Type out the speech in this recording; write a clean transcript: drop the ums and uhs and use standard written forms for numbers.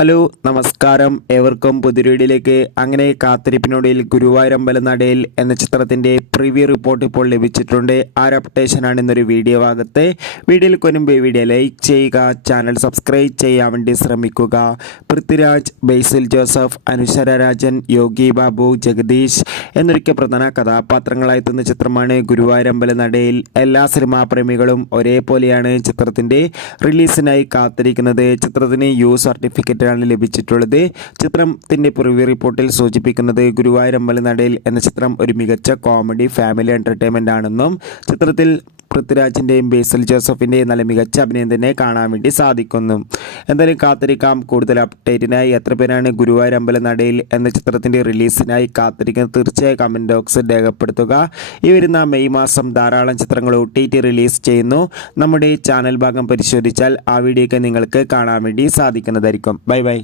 Hello നമസ്കാരം ഏവർക്കും പുതിയൊരുവിഡിയോയിലേക്ക്. അങ്ങനെ കാത്തിരിപ്പിനൊടുവിൽ ഗുരുവായൂരമ്പല നടയിൽ എന്ന ചിത്രത്തിൻ്റെ പ്രിവ്യൂ റിപ്പോർട്ട് ഇപ്പോൾ ലഭിച്ചിട്ടുണ്ട്. ആ ഒരു അപ്ഡേഷനാണ് ഇന്നൊരു വീഡിയോ ഭാഗത്ത്. വീഡിയോയിൽ കൊനുമ്പ് വീഡിയോ ലൈക്ക് ചെയ്യുക, ചാനൽ സബ്സ്ക്രൈബ് ചെയ്യാൻ വേണ്ടി ശ്രമിക്കുക. പൃഥ്വിരാജ്, ബേസിൽ ജോസഫ്, അനുശ്വര രാജൻ, യോഗി ബാബു, ജഗദീഷ് എന്നൊക്കെ പ്രധാന കഥാപാത്രങ്ങളായി എത്തുന്ന ചിത്രമാണ് ഗുരുവായൂരമ്പല നടയിൽ. എല്ലാ സിനിമാ പ്രേമികളും ഒരേപോലെയാണ് ചിത്രത്തിൻ്റെ റിലീസിനായി കാത്തിരിക്കുന്നത്. ചിത്രത്തിന് സർട്ടിഫിക്കറ്റ് ലഭിച്ചിട്ടുള്ളത്. ചിത്രത്തിന്റെ പ്രിവ്യൂ റിപ്പോർട്ടിൽ സൂചിപ്പിക്കുന്നത് ഗുരുവായൂരമ്പല നടയിൽ എന്ന ചിത്രം ഒരു മികച്ച കോമഡി ഫാമിലി എന്റർടൈൻമെന്റ് ആണെന്നും ചിത്രത്തിൽ പൃഥ്വിരാജിന്റെയും ബേസിൽ ജോസഫിന്റെയും നല്ല മികച്ച അഭിനയം തന്നെ കാണാൻ വേണ്ടി സാധിക്കുന്നു. എന്തായാലും കാത്തിരിക്കാം. കൂടുതൽ അപ്ഡേറ്റിനായി എത്ര പേരാണ് ഗുരുവായൂരമ്പല നടയിൽ എന്ന ചിത്രത്തിന്റെ റിലീസിനായി കാത്തിരിക്കുന്നത്? തീർച്ചയായും കമന്റ് ബോക്സിൽ രേഖപ്പെടുത്തുക. ഈ വരുന്ന മെയ് മാസം ധാരാളം ചിത്രങ്ങൾ OTT റിലീസ് ചെയ്യുന്നു. നമ്മുടെ ചാനൽ ഭാഗം പരിശോധിച്ചാൽ ആ വീഡിയോ നിങ്ങൾക്ക് കാണാൻ വേണ്ടി സാധിക്കുന്നതായിരിക്കും. Bye by.